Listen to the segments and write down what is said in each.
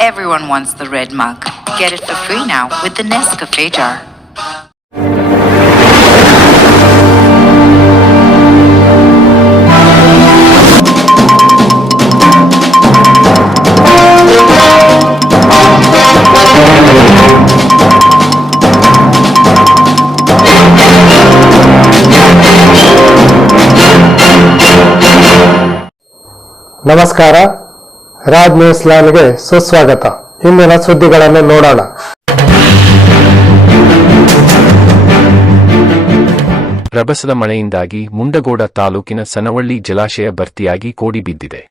Everyone wants the red mug. Get it for free now with the Nescafe jar. ನಮಸ್ಕಾರ, Raj news ಲೈನ್ಗೆ ಸುಸ್ವಾಗತ. ಇಂದಿನ ಸುದ್ದಿಗಳನ್ನು ನೋಡೋಣ. ರಭಸದ ಮಳೆಯಿಂದಾಗಿ ಮುಂಡಗೋಡ ತಾಲೂಕಿನ ಸನವಳ್ಳಿ ಜಲಾಶಯ ಭರ್ತಿಯಾಗಿ ಕೋಡಿ ಬಿದ್ದಿದೆ.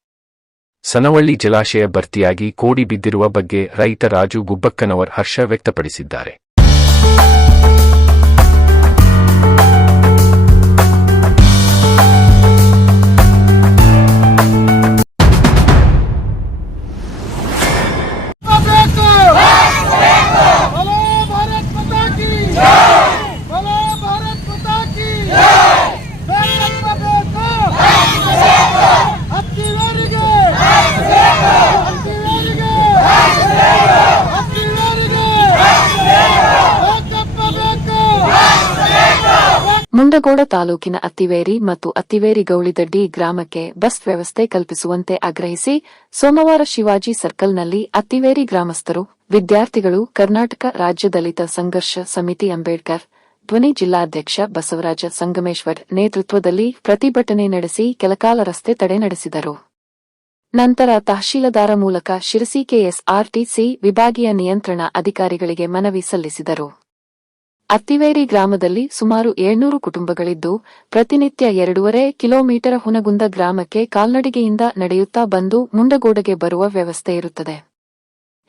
ಸನವಳ್ಳಿ ಜಲಾಶಯ ಭರ್ತಿಯಾಗಿ ಕೋಡಿ ಬಿದ್ದಿರುವ ಬಗ್ಗೆ ರೈತ ರಾಜು ಗುಬ್ಬಕ್ಕನವರ್ ಹರ್ಷ ವ್ಯಕ್ತಪಡಿಸಿದ್ದಾರೆ. ಮುಂಡಗೋಡ ತಾಲೂಕಿನ ಅತ್ತಿವೇರಿ ಮತ್ತು ಅತ್ತಿವೇರಿ ಗೌಳಿದಡ್ಡಿ ಗ್ರಾಮಕ್ಕೆ ಬಸ್ ವ್ಯವಸ್ಥೆ ಕಲ್ಪಿಸುವಂತೆ ಆಗ್ರಹಿಸಿ ಸೋಮವಾರ ಶಿವಾಜಿ ಸರ್ಕಲ್ನಲ್ಲಿ ಅತ್ತಿವೇರಿ ಗ್ರಾಮಸ್ಥರು, ವಿದ್ಯಾರ್ಥಿಗಳು, ಕರ್ನಾಟಕ ರಾಜ್ಯ ದಲಿತ ಸಂಘರ್ಷ ಸಮಿತಿ ಅಂಬೇಡ್ಕರ್ ಧ್ವನಿ ಜಿಲ್ಲಾಧ್ಯಕ್ಷ ಬಸವರಾಜ ಸಂಗಮೇಶ್ವರ್ ನೇತೃತ್ವದಲ್ಲಿ ಪ್ರತಿಭಟನೆ ನಡೆಸಿ ಕೆಲಕಾಲ ರಸ್ತೆ ತಡೆ ನಡೆಸಿದರು. ನಂತರ ತಹಶೀಲದಾರ ಮೂಲಕ ಶಿರಸಿ ಕೆಎಸ್ಆರ್ಟಿಸಿ ವಿಭಾಗೀಯ ನಿಯಂತ್ರಣ ಅಧಿಕಾರಿಗಳಿಗೆ ಮನವಿ ಸಲ್ಲಿಸಿದರು. ಅತ್ತಿವೇರಿ ಗ್ರಾಮದಲ್ಲಿ ಸುಮಾರು 700 ಕುಟುಂಬಗಳಿದ್ದು, ಪ್ರತಿನಿತ್ಯ 2.5 ಕಿಲೋಮೀಟರ್ ಹುನಗುಂದ ಗ್ರಾಮಕ್ಕೆ ಕಾಲ್ನಡಿಗೆಯಿಂದ ನಡೆಯುತ್ತಾ ಬಂದು ಮುಂಡಗೋಡಗೆ ಬರುವ ವ್ಯವಸ್ಥೆ ಇರುತ್ತದೆ.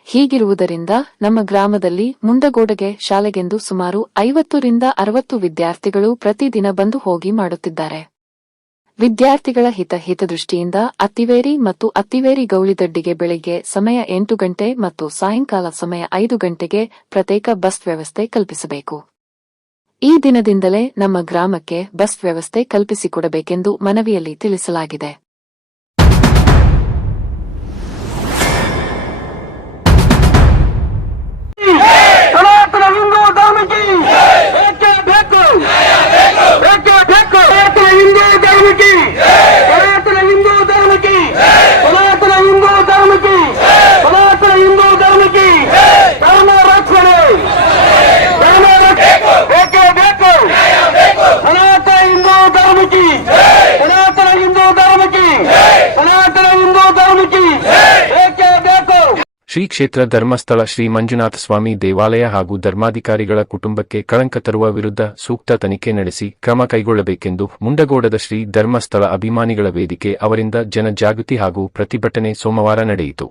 ಹೀಗಿರುವುದರಿಂದ ನಮ್ಮ ಗ್ರಾಮದಲ್ಲಿ ಮುಂಡಗೋಡಗೆ ಶಾಲೆಗೆಂದು ಸುಮಾರು 50 ರಿಂದ 60 ವಿದ್ಯಾರ್ಥಿಗಳು ಪ್ರತಿದಿನ ಬಂದು ಹೋಗಿ ಮಾಡುತ್ತಿದ್ದಾರೆ. ವಿದ್ಯಾರ್ಥಿಗಳ ಹಿತದೃಷ್ಟಿಯಿಂದ ಅತ್ತಿವೇರಿ ಮತ್ತು ಅತ್ತಿವೇರಿ ಗೌಳಿದಡ್ಡಿಗೆ ಬೆಳಿಗ್ಗೆ ಸಮಯ 8 ಗಂಟೆ ಮತ್ತು ಸಾಯಂಕಾಲ ಸಮಯ 5 ಗಂಟೆಗೆ ಪ್ರತ್ಯೇಕ ಬಸ್ ವ್ಯವಸ್ಥೆ ಕಲ್ಪಿಸಬೇಕು. ಈ ದಿನದಿಂದಲೇ ನಮ್ಮ ಗ್ರಾಮಕ್ಕೆ ಬಸ್ ವ್ಯವಸ್ಥೆ ಕಲ್ಪಿಸಿಕೊಡಬೇಕೆಂದು ಮನವಿಯಲ್ಲಿ ತಿಳಿಸಲಾಗಿದೆ. ಶ್ರೀ ಕ್ಷೇತ್ರ ಧರ್ಮಸ್ಥಳ ಶ್ರೀ ಮಂಜುನಾಥ ಸ್ವಾಮಿ ದೇವಾಲಯ ಹಾಗೂ ಧರ್ಮಾಧಿಕಾರಿಗಳ ಕುಟುಂಬಕ್ಕೆ ಕಳಂಕ ತರುವ ವಿರುದ್ಧ ಸೂಕ್ತ ತನಿಖೆ ನಡೆಸಿ ಕ್ರಮ ಕೈಗೊಳ್ಳಬೇಕೆಂದು ಮುಂಡಗೋಡದ ಶ್ರೀ ಧರ್ಮಸ್ಥಳ ಅಭಿಮಾನಿಗಳ ವೇದಿಕೆ ಅವರಿಂದ ಜನಜಾಗೃತಿ ಹಾಗೂ ಪ್ರತಿಭಟನೆ ಸೋಮವಾರ ನಡೆಯಿತು.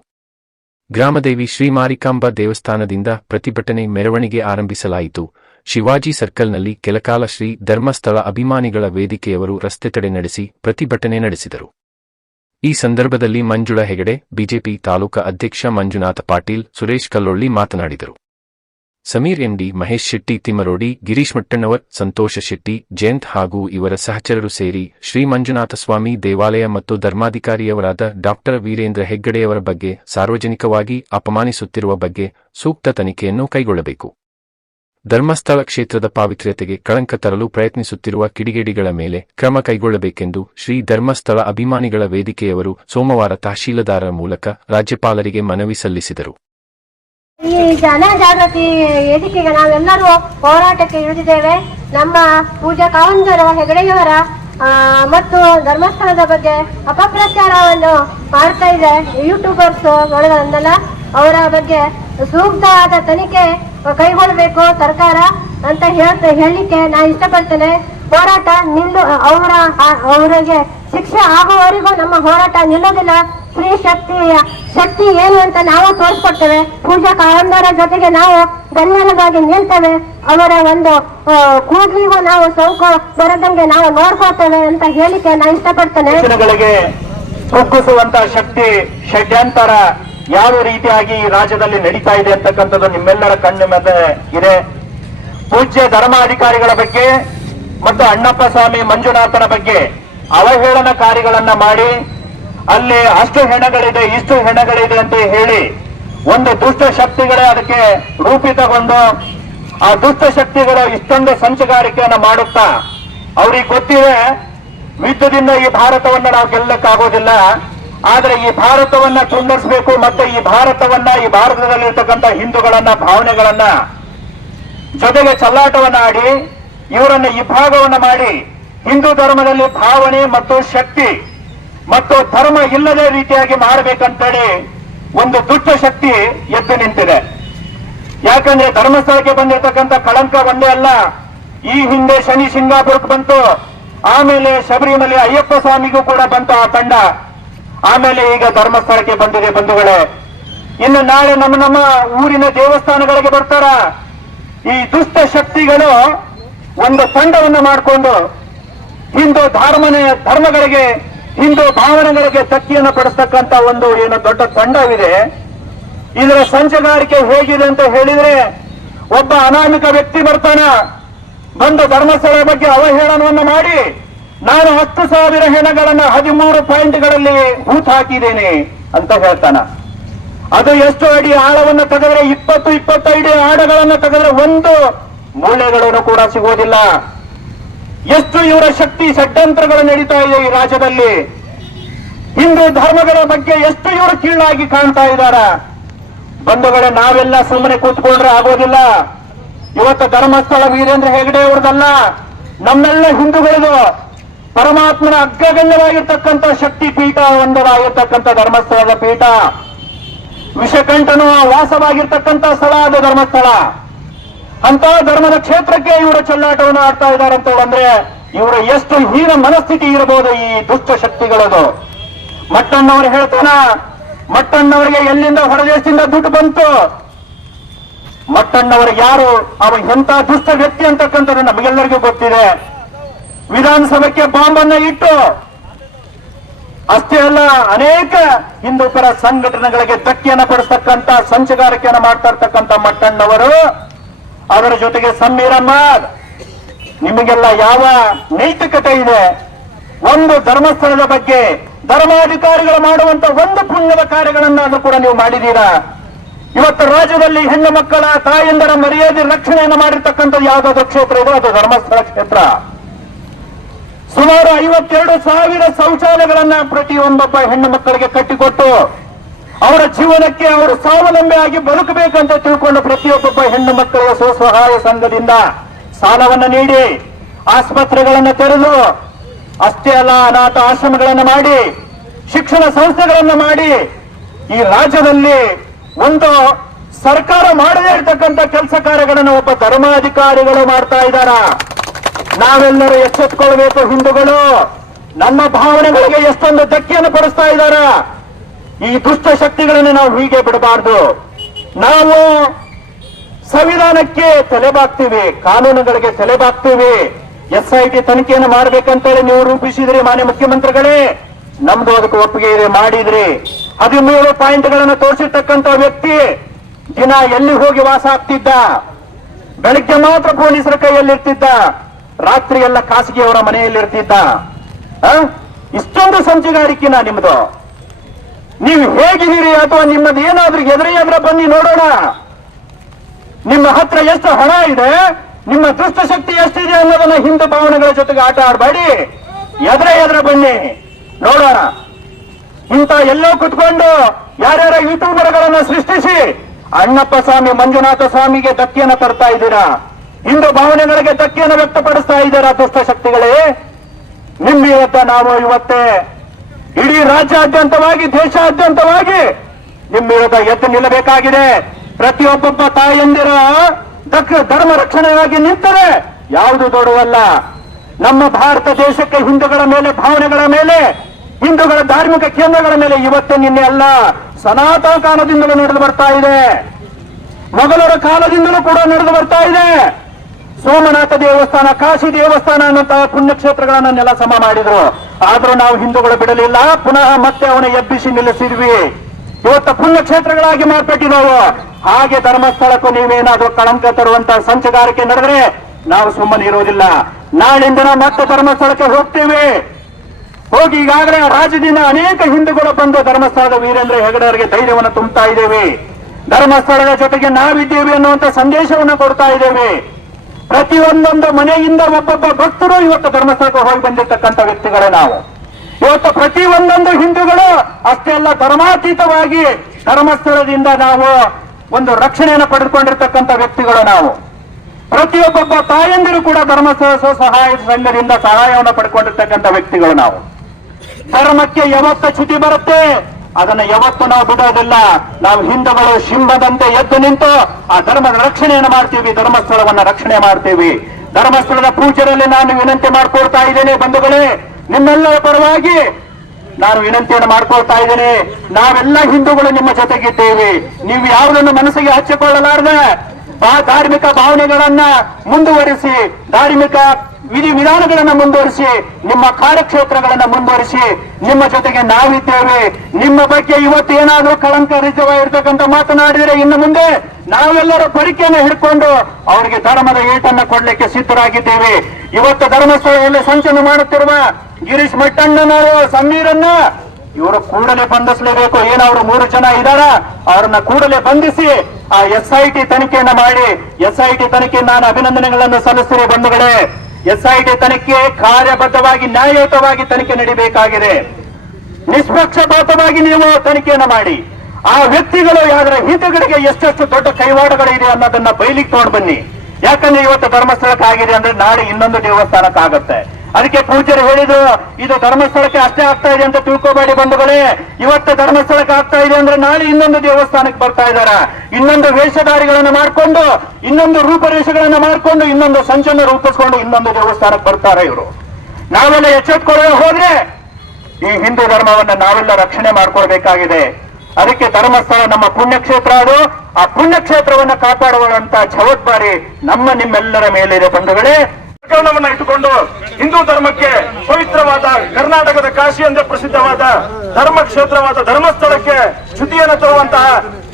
ಗ್ರಾಮದೇವಿ ಶ್ರೀ ಮಾರಿಕಾಂಬಾ ದೇವಸ್ಥಾನದಿಂದ ಪ್ರತಿಭಟನೆ ಮೆರವಣಿಗೆ ಆರಂಭಿಸಲಾಯಿತು. ಶಿವಾಜಿ ಸರ್ಕಲ್ನಲ್ಲಿ ಕೆಲಕಾಲ ಶ್ರೀ ಧರ್ಮಸ್ಥಳ ಅಭಿಮಾನಿಗಳ ವೇದಿಕೆಯವರು ರಸ್ತೆ ತಡೆ ನಡೆಸಿ ಪ್ರತಿಭಟನೆ ನಡೆಸಿದರು. ಈ ಸಂದರ್ಭದಲ್ಲಿ ಮಂಜುಳಾ ಹೆಗಡೆ, ಬಿಜೆಪಿ ತಾಲೂಕಾ ಅಧ್ಯಕ್ಷ ಮಂಜುನಾಥ ಪಾಟೀಲ್, ಸುರೇಶ್ ಕಲ್ಲೊಳ್ಳಿ ಮಾತನಾಡಿದರು. ಸಮೀರ್ ಎಂಡಿ, ಮಹೇಶ್ ಶೆಟ್ಟಿ, ತಿಮ್ಮರೋಡಿ, ಗಿರೀಶ್ ಮಟ್ಟಣ್ಣವರ್, ಸಂತೋಷ ಶೆಟ್ಟಿ, ಜಯಂತ್ ಹಾಗೂ ಇವರ ಸಹಚರರು ಸೇರಿ ಶ್ರೀ ಮಂಜುನಾಥಸ್ವಾಮಿ ದೇವಾಲಯ ಮತ್ತು ಧರ್ಮಾಧಿಕಾರಿಯವರಾದ ಡಾ ವೀರೇಂದ್ರ ಹೆಗ್ಗಡೆಯವರ ಬಗ್ಗೆ ಸಾರ್ವಜನಿಕವಾಗಿ ಅಪಮಾನಿಸುತ್ತಿರುವ ಬಗ್ಗೆ ಸೂಕ್ತ ತನಿಖೆಯನ್ನು ಕೈಗೊಳ್ಳಬೇಕು. ಧರ್ಮಸ್ಥಳ ಕ್ಷೇತ್ರದ ಪಾವಿತ್ರ್ಯತೆಗೆ ಕಳಂಕ ತರಲು ಪ್ರಯತ್ನಿಸುತ್ತಿರುವ ಕಿಡಿಗೇಡಿಗಳ ಮೇಲೆ ಕ್ರಮ ಕೈಗೊಳ್ಳಬೇಕೆಂದು ಶ್ರೀ ಧರ್ಮಸ್ಥಳ ಅಭಿಮಾನಿಗಳ ವೇದಿಕೆಯವರು ಸೋಮವಾರ ತಹಶೀಲದಾರರ ಮೂಲಕ ರಾಜ್ಯಪಾಲರಿಗೆ ಮನವಿ ಸಲ್ಲಿಸಿದರು. ಈ ಜನಜಾಗೃತಿ ವೇದಿಕೆಗೆ ನಾವೆಲ್ಲರೂ ಹೋರಾಟಕ್ಕೆ ಇಳಿದಿದ್ದೇವೆ. ನಮ್ಮ ಪೂಜಾ ಕಾವಂತರ ಹೆಗಡೆಯವರ ಮತ್ತು ಧರ್ಮಸ್ಥಳದ ಬಗ್ಗೆ ಅಪಪ್ರಚಾರವನ್ನು ಮಾಡ್ತಾ ಇದೆ ಯೂಟ್ಯೂಬರ್ಸ್ ಗಳನ್ನೆಲ್ಲ. ಅವರ ಬಗ್ಗೆ ಸೂಕ್ತವಾದ ತನಿಖೆ ಕೈಗೊಳ್ಳಬೇಕು ಸರ್ಕಾರ ಅಂತ ಹೇಳಲಿಕ್ಕೆ ನಾನು ಇಷ್ಟಪಡ್ತೇನೆ. ಹೋರಾಟ ಅವರಿಗೆ ಶಿಕ್ಷೆ ಆಗುವವರೆಗೂ ನಮ್ಮ ಹೋರಾಟ ನಿಲ್ಲೋದಿಲ್ಲ. ಸ್ತ್ರೀ ಶಕ್ತಿ ಏನು ಅಂತ ನಾವು ತೋರಿಸ್ಕೊಡ್ತೇವೆ. ಪೂಜಾ ಕಾವಂದರ ಜೊತೆಗೆ ನಾವು ಬೆನ್ನೆಲುಬಾಗಿ ನಿಲ್ತೇವೆ. ಅವರ ಒಂದು ಕೂದಲಿಗೂ ನಾವು ಸೋಂಕು ಬರದಂಗೆ ನಾವು ನೋಡ್ಕೊಳ್ತೇವೆ ಅಂತ ಹೇಳಿಕೆ ನಾನು ಇಷ್ಟಪಡ್ತೇನೆ. ಕುಗ್ಗಿಸುವಂತ ಶಕ್ತಿ ಷಡ್ಯಂತರ ಯಾವ ರೀತಿಯಾಗಿ ಈ ರಾಜ್ಯದಲ್ಲಿ ನಡೀತಾ ಇದೆ ಅಂತಕ್ಕಂಥದ್ದು ನಿಮ್ಮೆಲ್ಲರ ಕಣ್ಣ ಮೇಲೆ ಇದೆ. ಪೂಜ್ಯ ಧರ್ಮಾಧಿಕಾರಿಗಳ ಬಗ್ಗೆ ಮತ್ತು ಅಣ್ಣಪ್ಪ ಸ್ವಾಮಿ ಮಂಜುನಾಥನ ಬಗ್ಗೆ ಅವಹೇಳನಕಾರಿಗಳನ್ನ ಮಾಡಿ ಅಲ್ಲಿ ಅಷ್ಟು ಹೆಣಗಳಿದೆ ಇಷ್ಟು ಹೆಣಗಳಿದೆ ಅಂತ ಹೇಳಿ ಒಂದು ದುಷ್ಟ ಶಕ್ತಿಗಳೇ ಅದಕ್ಕೆ ರೂಪಿತಗೊಂಡು ಆ ದುಷ್ಟ ಶಕ್ತಿಗಳು ಇಷ್ಟೊಂದು ಸಂಚುಗಾರಿಕೆಯನ್ನು ಮಾಡುತ್ತಾ ಅವ್ರಿಗೆ ಗೊತ್ತಿದೆ ಯುದ್ಧದಿಂದ ಈ ಭಾರತವನ್ನ ನಾವು ಗೆಲ್ಲಕ್ಕಾಗೋದಿಲ್ಲ, ಆದ್ರೆ ಈ ಭಾರತವನ್ನ ತುಂಡರಿಸಬೇಕು ಮತ್ತೆ ಈ ಭಾರತದಲ್ಲಿರ್ತಕ್ಕಂಥ ಹಿಂದೂಗಳನ್ನ ಭಾವನೆಗಳನ್ನ ಜೊತೆಗೆ ಚಲ್ಲಾಟವನ್ನ ಆಡಿ ಇವರನ್ನ ಇಬ್ಬಾಗವನ್ನ ಮಾಡಿ ಹಿಂದೂ ಧರ್ಮದಲ್ಲಿ ಭಾವನೆ ಮತ್ತು ಶಕ್ತಿ ಮತ್ತು ಧರ್ಮ ಇಲ್ಲದ ರೀತಿಯಾಗಿ ಮಾಡಬೇಕಂತೇಳಿ ಒಂದು ದುಷ್ಟ ಶಕ್ತಿ ಎದ್ದು ನಿಂತಿದೆ. ಯಾಕಂದ್ರೆ ಧರ್ಮಸ್ಥಳಕ್ಕೆ ಬಂದಿರತಕ್ಕಂಥ ಕಳಂಕ ಒಂದೇ ಅಲ್ಲ, ಈ ಹಿಂದೆ ಶನಿ ಸಿಂಗಾಪುರಕ್ಕೆ ಬಂತು, ಆಮೇಲೆ ಶಬರಿಮಲೆ ಅಯ್ಯಪ್ಪ ಸ್ವಾಮಿಗೂ ಕೂಡ ಬಂತು ಆ ತಂಡ, ಆಮೇಲೆ ಈಗ ಧರ್ಮಸ್ಥಳಕ್ಕೆ ಬಂದಿದೆ ಬಂಧುಗಳೇ. ಇನ್ನು ನಾಳೆ ನಮ್ಮ ಊರಿನ ದೇವಸ್ಥಾನಗಳಿಗೆ ಬರ್ತಾರ. ಈ ದುಷ್ಟ ಶಕ್ತಿಗಳು ಒಂದು ತಂಡವನ್ನು ಮಾಡಿಕೊಂಡು ಹಿಂದೂ ಧರ್ಮಗಳಿಗೆ ಹಿಂದೂ ಭಾವನೆಗಳಿಗೆ ಧಕ್ಕೆಯನ್ನು ಪಡಿಸ್ತಕ್ಕಂಥ ಒಂದು ಏನು ದೊಡ್ಡ ತಂಡವಿದೆ. ಇದರ ಸಂಚಗಾರಿಕೆ ಹೇಗಿದೆ ಅಂತ ಹೇಳಿದ್ರೆ, ಒಬ್ಬ ಅನಾಮಿಕ ವ್ಯಕ್ತಿ ಬರ್ತಾನ, ಬಂದು ಧರ್ಮಸ್ಥಳ ಬಗ್ಗೆ ಅವಹೇಳನವನ್ನು ಮಾಡಿ ನಾನು 10,000 ಹೆಣಗಳನ್ನ 13 ಪಾಯಿಂಟ್ಗಳಲ್ಲಿ ಹೂತು ಹಾಕಿದ್ದೇನೆ ಅಂತ ಹೇಳ್ತಾನ. ಅದು ಎಷ್ಟು ಅಡಿ ಆಳವನ್ನು ತೆಗೆದ್ರೆ 20-25 ಆಳಗಳನ್ನು ತೆಗೆದ್ರೆ ಒಂದು ಮೂಳೆಗಳನ್ನು ಕೂಡ ಸಿಗೋದಿಲ್ಲ. ಎಷ್ಟು ಇವರ ಶಕ್ತಿ ಷಡ್ಯಂತ್ರಗಳು ನಡೀತಾ ಇದೆ ಈ ರಾಜ್ಯದಲ್ಲಿ. ಹಿಂದೂ ಧರ್ಮಗಳ ಬಗ್ಗೆ ಎಷ್ಟು ಇವರು ಕೀಳಾಗಿ ಕಾಣ್ತಾ ಇದ್ದಾರ. ಬಂಧುಗಳೇ, ನಾವೆಲ್ಲ ಸುಮ್ಮನೆ ಕೂತ್ಕೊಂಡ್ರೆ ಆಗೋದಿಲ್ಲ. ಇವತ್ತು ಧರ್ಮಸ್ಥಳ ವೀರೇಂದ್ರ ಹೆಗಡೆ ಅವರದಲ್ಲ, ನಮ್ಮೆಲ್ಲ ಹಿಂದೂಗಳದು ಪರಮಾತ್ಮನ ಅಗ್ರಗಣ್ಯವಾಗಿರ್ತಕ್ಕಂಥ ಶಕ್ತಿ ಪೀಠ ಒಂದವಾಗಿರ್ತಕ್ಕಂಥ ಧರ್ಮಸ್ಥಳದ ಪೀಠ, ವಿಷಕಂಠನು ವಾಸವಾಗಿರ್ತಕ್ಕಂಥ ಸ್ಥಳ ಅದು ಧರ್ಮಸ್ಥಳ. ಅಂತ ಧರ್ಮದ ಕ್ಷೇತ್ರಕ್ಕೆ ಇವರ ಚೆಲ್ಲಾಟವನ್ನು ಆಡ್ತಾ ಇದ್ದಾರೆ ಅಂತ ಅಂದ್ರೆ ಇವರ ಎಷ್ಟು ಹೀನ ಮನಸ್ಥಿತಿ ಇರಬಹುದು ಈ ದುಷ್ಟ ಶಕ್ತಿಗಳದು. ಮಟ್ಟಣ್ಣವರು ಹೇಳ್ತಾನ, ಮಟ್ಟಣ್ಣವರಿಗೆ ಎಲ್ಲಿಂದ ಹೊರದೇಶದಿಂದ ದುಡ್ಡು ಬಂತು, ಮಟ್ಟಣ್ಣವರು ಯಾರು, ಅವ ಎಂತ ದುಷ್ಟ ವ್ಯಕ್ತಿ ಅಂತಕ್ಕಂಥದ್ದು ನಮಗೆಲ್ಲರಿಗೂ ಗೊತ್ತಿದೆ. ವಿಧಾನಸಭೆಗೆ ಬಾಂಬ್ ಅನ್ನ ಇಟ್ಟು ಅಷ್ಟೇ ಅಲ್ಲ, ಅನೇಕ ಹಿಂದೂ ಪರ ಸಂಘಟನೆಗಳಿಗೆ ಧಕ್ಕೆಯನ್ನು ಪಡಿಸ್ತಕ್ಕಂಥ ಸಂಚುಗಾರಿಕೆಯನ್ನು ಮಾಡ್ತಾ ಇರ್ತಕ್ಕಂಥ ಮಟ್ಟಣ್ಣವರು, ಅದರ ಜೊತೆಗೆ ಸಮೀರ್ ಅಹ್ಮದ್, ನಿಮಗೆಲ್ಲ ಯಾವ ನೈತಿಕತೆ ಇದೆ? ಒಂದು ಧರ್ಮಸ್ಥಳದ ಬಗ್ಗೆ ಧರ್ಮಾಧಿಕಾರಿಗಳು ಮಾಡುವಂತ ಒಂದು ಪುಣ್ಯದ ಕಾರ್ಯಗಳನ್ನಾದ್ರೂ ಕೂಡ ನೀವು ಮಾಡಿದ್ದೀರಾ? ಇವತ್ತು ರಾಜ್ಯದಲ್ಲಿ ಹೆಣ್ಣು ಮಕ್ಕಳ ತಾಯಂದರ ಮರ್ಯಾದೆ ರಕ್ಷಣೆಯನ್ನು ಮಾಡಿರ್ತಕ್ಕಂಥ ಯಾವುದಾದ್ರು ಕ್ಷೇತ್ರ ಇದೆ, ಅದು ಧರ್ಮಸ್ಥಳ ಕ್ಷೇತ್ರ. ಸುಮಾರು 52,000 ಶೌಚಾಲಯಗಳನ್ನ ಪ್ರತಿಯೊಂದೊಬ್ಬ ಹೆಣ್ಣು ಮಕ್ಕಳಿಗೆ ಕಟ್ಟಿಕೊಟ್ಟು ಅವರ ಜೀವನಕ್ಕೆ ಅವರು ಸ್ವಾವಲಂಬಿಯಾಗಿ ಬದುಕಬೇಕಂತ ತಿಳ್ಕೊಂಡು ಪ್ರತಿಯೊಬ್ಬ ಹೆಣ್ಣು ಮಕ್ಕಳ ಸ್ವಸಹಾಯ ಸಂಘದಿಂದ ಸಾಲವನ್ನು ನೀಡಿ ಆಸ್ಪತ್ರೆಗಳನ್ನು ತೆರೆದು, ಅಷ್ಟೇ ಅಲ್ಲ ಅನಾಥ ಆಶ್ರಮಗಳನ್ನು ಮಾಡಿ, ಶಿಕ್ಷಣ ಸಂಸ್ಥೆಗಳನ್ನು ಮಾಡಿ ಈ ರಾಜ್ಯದಲ್ಲಿ ಒಂದು ಸರ್ಕಾರ ಮಾಡದೇ ಇರತಕ್ಕಂಥ ಕೆಲಸ ಕಾರ್ಯಗಳನ್ನು ಒಬ್ಬ ಧರ್ಮಾಧಿಕಾರಿಗಳು ಮಾಡ್ತಾ ಇದ್ದಾರ. ನಾವೆಲ್ಲರೂ ಎಚ್ಚೆತ್ತುಕೊಳ್ಬೇಕು. ಹಿಂದೂಗಳು ನಮ್ಮ ಭಾವನೆಗಳಿಗೆ ಎಷ್ಟೊಂದು ಧಕ್ಕೆಯನ್ನು ಪಡಿಸ್ತಾ ಇದ್ದಾರ. ಈ ದುಷ್ಟ ಶಕ್ತಿಗಳನ್ನು ನಾವು ಹೀಗೆ ಬಿಡಬಾರ್ದು. ನಾವು ಸಂವಿಧಾನಕ್ಕೆ ತಲೆಬಾಗ್ತೀವಿ, ಕಾನೂನುಗಳಿಗೆ ತಲೆಬಾಗ್ತೀವಿ. SIT ತನಿಖೆಯನ್ನು ಮಾಡಬೇಕಂತೇಳಿ ನೀವು ರೂಪಿಸಿದ್ರಿ ಮಾನ್ಯ ಮುಖ್ಯಮಂತ್ರಿಗಳೇ, ನಮ್ದು ಅದಕ್ಕೆ ಒಪ್ಪಿಗೆ ಇದೆ, ಮಾಡಿದ್ರಿ. 13 ಪಾಯಿಂಟ್ಗಳನ್ನು ತೋರಿಸಿರ್ತಕ್ಕಂಥ ವ್ಯಕ್ತಿ ದಿನ ಎಲ್ಲಿ ಹೋಗಿ ವಾಸ ಆಗ್ತಿದ್ದ? ಬೆಳಿಗ್ಗೆ ಮಾತ್ರ ಪೊಲೀಸರ ಕೈಯಲ್ಲಿರ್ತಿದ್ದ, ರಾತ್ರಿ ಎಲ್ಲ ಖಾಸಗಿಯವರ ಮನೆಯಲ್ಲಿರ್ತಿದ್ದ. ಇಷ್ಟೊಂದು ಸಂಚುಗಾರಿಕೆನ ನಿಮ್ದು? ನೀವು ಹೇಗಿದ್ದೀರಿ ಅಥವಾ ನಿಮ್ಮದು ಏನಾದ್ರೂ ಎದುರ ಬನ್ನಿ ನೋಡೋಣ. ನಿಮ್ಮ ಹತ್ರ ಎಷ್ಟು ಹಣ ಇದೆ, ನಿಮ್ಮ ದುಷ್ಟಶಕ್ತಿ ಎಷ್ಟಿದೆ ಅನ್ನೋದನ್ನ ಹಿಂದೂ ಭಾವನೆಗಳ ಜೊತೆಗೆ ಆಟ ಆಡಬೇಡಿ. ಎದುರ ಬನ್ನಿ ನೋಡೋಣ. ಇಂಥ ಎಲ್ಲೋ ಕುತ್ಕೊಂಡು ಯಾರ್ಯಾರ ಯೂಟ್ಯೂಬರ್ಗಳನ್ನ ಸೃಷ್ಟಿಸಿ ಅಣ್ಣಪ್ಪ ಸ್ವಾಮಿ ಮಂಜುನಾಥ ಸ್ವಾಮಿಗೆ ಧಕ್ಕೆಯನ್ನು ತರ್ತಾ ಇದ್ದೀರಾ, ಹಿಂದೂ ಭಾವನೆಗಳಿಗೆ ಧಕ್ಕೆಯನ್ನು ವ್ಯಕ್ತಪಡಿಸ್ತಾ ಇದ್ದೀರಾ ದುಷ್ಟಶಕ್ತಿಗಳೇ. ನಿಮ್ಮ ವಿರುದ್ಧ ನಾವು ಇವತ್ತೇ ಇಡೀ ರಾಜ್ಯಾದ್ಯಂತವಾಗಿ ದೇಶಾದ್ಯಂತವಾಗಿ ನಿಮ್ಮ ವಿರುದ್ಧ ಎದ್ದು ನಿಲ್ಲಬೇಕಾಗಿದೆ. ಪ್ರತಿಯೊಬ್ಬೊಬ್ಬ ತಾಯಂದಿರ ಧರ್ಮ ರಕ್ಷಣೆಗಾಗಿ ನಿಂತರೆ ಯಾವುದು ದೊಡ್ಡವಲ್ಲ. ನಮ್ಮ ಭಾರತ ದೇಶಕ್ಕೆ ಹಿಂದೂಗಳ ಮೇಲೆ, ಭಾವನೆಗಳ ಮೇಲೆ, ಹಿಂದೂಗಳ ಧಾರ್ಮಿಕ ಕೇಂದ್ರಗಳ ಮೇಲೆ ಇವತ್ತು ನಿನ್ನೆ ಅಲ್ಲ, ಸನಾತನ ಕಾಲದಿಂದಲೂ ನಡೆದು ಬರ್ತಾ ಇದೆ. ಮೊಘಲರ ಕಾಲದಿಂದಲೂ ಕೂಡ ನಡೆದು ಬರ್ತಾ ಇದೆ. ಸೋಮನಾಥ ದೇವಸ್ಥಾನ, ಕಾಶಿ ದೇವಸ್ಥಾನ ಅನ್ನುವಂತಹ ಪುಣ್ಯಕ್ಷೇತ್ರಗಳನ್ನ ನೆಲ ಸಮ ಮಾಡಿದ್ರು. ಆದ್ರೂ ನಾವು ಹಿಂದೂಗಳು ಬಿಡಲಿಲ್ಲ, ಪುನಃ ಮತ್ತೆ ಅವನ ಎಬ್ಬಿಸಿ ನಿಲ್ಲಿಸಿದ್ವಿ. ಇವತ್ತು ಪುಣ್ಯಕ್ಷೇತ್ರಗಳಾಗಿ ಮಾರ್ಪಟ್ಟಿದ್ದಾವು. ಹಾಗೆ ಧರ್ಮಸ್ಥಳಕ್ಕೂ ನೀವೇನಾದ್ರೂ ಕಳಂಕ ತರುವಂತ ಸಂಚಗಾರಿಕೆ ನಡೆದ್ರೆ ನಾವು ಸುಮ್ಮನೆ ಇರೋದಿಲ್ಲ. ನಾಳಿಂದ ನಾವು ಮತ್ತೆ ಧರ್ಮಸ್ಥಳಕ್ಕೆ ಹೋಗ್ತೇವೆ. ಹೋಗಿ ಈಗಾಗಲೇ ರಾಜ್ಯದಿಂದ ಅನೇಕ ಹಿಂದೂಗಳು ಬಂದು ಧರ್ಮಸ್ಥಳದ ವೀರೇಂದ್ರ ಹೆಗಡೆ ಅವರಿಗೆ ಧೈರ್ಯವನ್ನು ತುಂಬುತ್ತಾ ಇದ್ದೇವೆ. ಧರ್ಮಸ್ಥಳದ ಜೊತೆಗೆ ನಾವಿದ್ದೇವೆ ಅನ್ನುವಂತ ಸಂದೇಶವನ್ನು ಕೊಡ್ತಾ ಇದ್ದೇವೆ. ಪ್ರತಿಯೊಂದೊಂದು ಮನೆಯಿಂದ ಒಬ್ಬೊಬ್ಬ ಭಕ್ತರು ಇವತ್ತು ಧರ್ಮಸ್ಥಳಕ್ಕೆ ಹೋಗಿ ಬಂದಿರತಕ್ಕಂಥ ವ್ಯಕ್ತಿಗಳೇ ನಾವು. ಇವತ್ತು ಪ್ರತಿಯೊಂದೊಂದು ಹಿಂದೂಗಳು ಅಷ್ಟೇ ಅಲ್ಲ, ಧರ್ಮಾತೀತವಾಗಿ ಧರ್ಮಸ್ಥಳದಿಂದ ನಾವು ಒಂದು ರಕ್ಷಣೆಯನ್ನು ಪಡೆದುಕೊಂಡಿರ್ತಕ್ಕಂಥ ವ್ಯಕ್ತಿಗಳು ನಾವು. ಪ್ರತಿಯೊಬ್ಬೊಬ್ಬ ತಾಯಂದಿರು ಕೂಡ ಧರ್ಮಸ್ಥಳ ಸ್ವಸಹಾಯ ಸಂಘದಿಂದ ಸಹಾಯವನ್ನು ಪಡ್ಕೊಂಡಿರ್ತಕ್ಕಂಥ ವ್ಯಕ್ತಿಗಳು ನಾವು. ಧರ್ಮಕ್ಕೆ ಯಾವತ್ತ ಚ್ಯುತಿ ಬರುತ್ತೆ ಅದನ್ನ ಯಾವತ್ತು ನಾವು ಬಿಡೋದಿಲ್ಲ. ನಾವು ಹಿಂದೂಗಳು ಸಿಂಹದಂತೆ ಎದ್ದು ನಿಂತು ಆ ಧರ್ಮದ ರಕ್ಷಣೆಯನ್ನು ಮಾಡ್ತೀವಿ, ಧರ್ಮಸ್ಥಳವನ್ನ ರಕ್ಷಣೆ ಮಾಡ್ತೀವಿ. ಧರ್ಮಸ್ಥಳದ ಪೂಜೆಯಲ್ಲಿ ನಾನು ವಿನಂತಿ ಮಾಡ್ಕೊಳ್ತಾ ಇದ್ದೇನೆ ಬಂಧುಗಳೇ, ನಿಮ್ಮೆಲ್ಲರ ಪರವಾಗಿ ನಾನು ವಿನಂತಿಯನ್ನು ಮಾಡ್ಕೊಳ್ತಾ ಇದ್ದೇನೆ. ನಾವೆಲ್ಲ ಹಿಂದೂಗಳು ನಿಮ್ಮ ಜೊತೆಗಿದ್ದೇವೆ. ನೀವು ಯಾವುದನ್ನು ಮನಸ್ಸಿಗೆ ಹಚ್ಚಿಕೊಳ್ಳಲಾರದೆ ಆ ಧಾರ್ಮಿಕ ಭಾವನೆಗಳನ್ನ ಮುಂದುವರಿಸಿ, ಧಾರ್ಮಿಕ ವಿಧಿವಿಧಾನಗಳನ್ನು ಮುಂದುವರಿಸಿ, ನಿಮ್ಮ ಕಾರ್ಯಕ್ಷೇತ್ರಗಳನ್ನ ಮುಂದುವರಿಸಿ, ನಿಮ್ಮ ಜೊತೆಗೆ ನಾವಿದ್ದೇವೆ. ನಿಮ್ಮ ಬಗ್ಗೆ ಇವತ್ತು ಏನಾದರೂ ಕಳಂಕರಿತವಾಗಿರ್ತಕ್ಕಂಥ ಮಾತನಾಡಿದರೆ ಇನ್ನು ಮುಂದೆ ನಾವೆಲ್ಲರ ಪರಿಕೆಯನ್ನು ಹಿಡ್ಕೊಂಡು ಅವರಿಗೆ ಧರ್ಮದ ಏಟನ್ನು ಕೊಡ್ಲಿಕ್ಕೆ ಸಿದ್ಧರಾಗಿದ್ದೇವೆ. ಇವತ್ತು ಧರ್ಮಸ್ಥಳದಲ್ಲಿ ಸಂಚಲನ ಮಾಡುತ್ತಿರುವ ಗಿರೀಶ್ ಮಟ್ಟಣ್ಣನವರು, ಸಮೀರನ್ನ ಇವರು ಕೂಡಲೇ ಬಂಧಿಸಲೇಬೇಕು. ಏನವರು 3 ಜನ ಇದ್ದಾರ, ಅವರನ್ನ ಕೂಡಲೇ ಬಂಧಿಸಿ ಆ SIT ತನಿಖೆಯನ್ನ ಮಾಡಿ, SIT ತನಿಖೆ ನಾನು ಅಭಿನಂದನೆಗಳನ್ನು ಸಲ್ಲಿಸ್ತೀನಿ ಬಂಧುಗಳೇ. SIT ತನಿಖೆ ಕಾರ್ಯಬದ್ಧವಾಗಿ ನ್ಯಾಯಯುತವಾಗಿ ತನಿಖೆ ನಡೀಬೇಕಾಗಿದೆ. ನಿಷ್ಪಕ್ಷಪಾತವಾಗಿ ನೀವು ತನಿಖೆಯನ್ನು ಮಾಡಿ ಆ ವ್ಯಕ್ತಿಗಳು ಯಾರ ಹಿತಗಳಿಗೆ ಎಷ್ಟೆಷ್ಟು ದೊಡ್ಡ ಕೈವಾಡಗಳಿದೆ ಅನ್ನೋದನ್ನ ಬಯಲಿಗೆ ತಗೊಂಡು ಬನ್ನಿ. ಯಾಕಂದ್ರೆ ಇವತ್ತು ಧರ್ಮಸ್ಥಳಕ್ಕೆ ಆಗಿದೆ ಅಂದ್ರೆ ನಾಳೆ ಇನ್ನೊಂದು ದೇವಸ್ಥಾನಕ್ಕೆ ಆಗುತ್ತೆ. ಅದಕ್ಕೆ ಪೂಜ್ಯರು ಹೇಳಿದ್ರು, ಇದು ಧರ್ಮಸ್ಥಳಕ್ಕೆ ಅಷ್ಟೇ ಆಗ್ತಾ ಇದೆ ಅಂತ ತಿಳ್ಕೋಬೇಡಿ ಬಂಧುಗಳೇ. ಇವತ್ತು ಧರ್ಮಸ್ಥಳಕ್ಕೆ ಆಗ್ತಾ ಇದೆ ಅಂದ್ರೆ ನಾಳೆ ಇನ್ನೊಂದು ದೇವಸ್ಥಾನಕ್ಕೆ ಬರ್ತಾ ಇದ್ದಾರೆ. ಇನ್ನೊಂದು ವೇಷಧಾರಿಗಳನ್ನು ಮಾಡಿಕೊಂಡು, ಇನ್ನೊಂದು ರೂಪರೇಷೆಗಳನ್ನು ಮಾಡಿಕೊಂಡು, ಇನ್ನೊಂದು ಸಂಚನ್ನು ರೂಪಿಸ್ಕೊಂಡು ಇನ್ನೊಂದು ದೇವಸ್ಥಾನಕ್ಕೆ ಬರ್ತಾರೆ ಇವರು. ನಾವೆಲ್ಲ ಎಚ್ಚೆತ್ಕೊಳ್ಳದೆ ಹೋದ್ರೆ ಈ ಹಿಂದೂ ಧರ್ಮವನ್ನ ನಾವೆಲ್ಲ ರಕ್ಷಣೆ ಮಾಡ್ಕೊಳ್ಬೇಕಾಗಿದೆ. ಅದಕ್ಕೆ ಧರ್ಮಸ್ಥಳ ನಮ್ಮ ಪುಣ್ಯಕ್ಷೇತ್ರ, ಅದು ಆ ಪುಣ್ಯಕ್ಷೇತ್ರವನ್ನ ಕಾಪಾಡುವಂತ ಜವಾಬ್ದಾರಿ ನಮ್ಮ ನಿಮ್ಮೆಲ್ಲರ ಮೇಲಿದೆ ಬಂಧುಗಳೇ. ಪ್ರಕರಣವನ್ನ ಇಟ್ಟುಕೊಂಡು ಹಿಂದೂ ಧರ್ಮಕ್ಕೆ ಪವಿತ್ರವಾದ ಕರ್ನಾಟಕದ ಕಾಶಿ ಎಂದೇ ಪ್ರಸಿದ್ಧವಾದ ಧರ್ಮ ಕ್ಷೇತ್ರವಾದ ಧರ್ಮಸ್ಥಳಕ್ಕೆ ಚ್ಯುತಿಯನ್ನು ತರುವಂತಹ,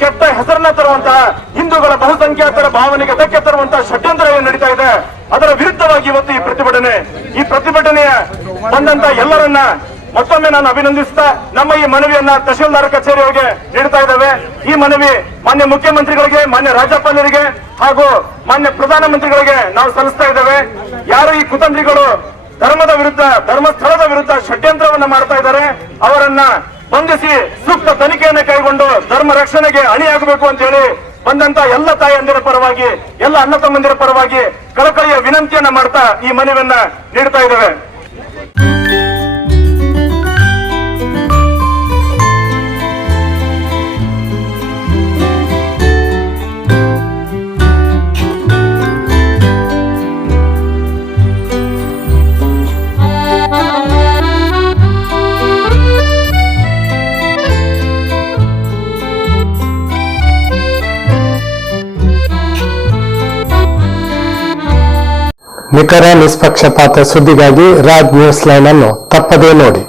ಕೆಟ್ಟ ಹೆಸರನ್ನ ತರುವಂತಹ, ಹಿಂದೂಗಳ ಬಹುಸಂಖ್ಯಾತರ ಭಾವನೆಗೆ ಧಕ್ಕೆ ತರುವಂತಹ ಷಡ್ಯಂತ್ರ ಏನು ನಡೀತಾ ಇದೆ, ಅದರ ವಿರುದ್ಧವಾಗಿ ಇವತ್ತು ಈ ಪ್ರತಿಭಟನೆಯ ಬಂದಂತ ಎಲ್ಲರನ್ನ ಮತ್ತೊಮ್ಮೆ ನಾನು ಅಭಿನಂದಿಸ್ತಾ ನಮ್ಮ ಈ ಮನವಿಯನ್ನ ತಹಶೀಲ್ದಾರ್ ಕಚೇರಿಯವರಿಗೆ ನೀಡ್ತಾ ಇದ್ದೇವೆ. ಈ ಮನವಿ ಮಾನ್ಯ ಮುಖ್ಯಮಂತ್ರಿಗಳಿಗೆ, ಮಾನ್ಯ ರಾಜ್ಯಪಾಲರಿಗೆ ಹಾಗೂ ಮಾನ್ಯ ಪ್ರಧಾನಮಂತ್ರಿಗಳಿಗೆ ನಾವು ಸಲ್ಲಿಸ್ತಾ ಇದ್ದೇವೆ. ಯಾರು ಈ ಕುತಂತ್ರಿಗಳು ಧರ್ಮದ ವಿರುದ್ಧ, ಧರ್ಮಸ್ಥಳದ ವಿರುದ್ಧ ಷಡ್ಯಂತ್ರವನ್ನ ಮಾಡ್ತಾ ಇದ್ದಾರೆ, ಅವರನ್ನ ಬಂಧಿಸಿ ಸೂಕ್ತ ತನಿಖೆಯನ್ನು ಕೈಗೊಂಡು ಧರ್ಮ ರಕ್ಷಣೆಗೆ ಅಣಿಯಾಗಬೇಕು ಅಂತ ಹೇಳಿ ಬಂದಂತ ಎಲ್ಲ ತಾಯಂದಿರ ಪರವಾಗಿ, ಎಲ್ಲ ಅಣ್ಣ ತಮ್ಮಂದಿರ ಪರವಾಗಿ ಕಳಕಳಿಯ ವಿನಂತಿಯನ್ನ ಮಾಡ್ತಾ ಈ ಮನವಿಯನ್ನ ನೀಡ್ತಾ ಇದ್ದೇವೆ. ನಿಖರ ನಿಷ್ಪಕ್ಷಪಾತ ಸುದ್ದಿಗಾಗಿ ರಾಜ್ ನ್ಯೂಸ್ ಲೈನ್ ಅನ್ನು ತಪ್ಪದೇ ನೋಡಿ.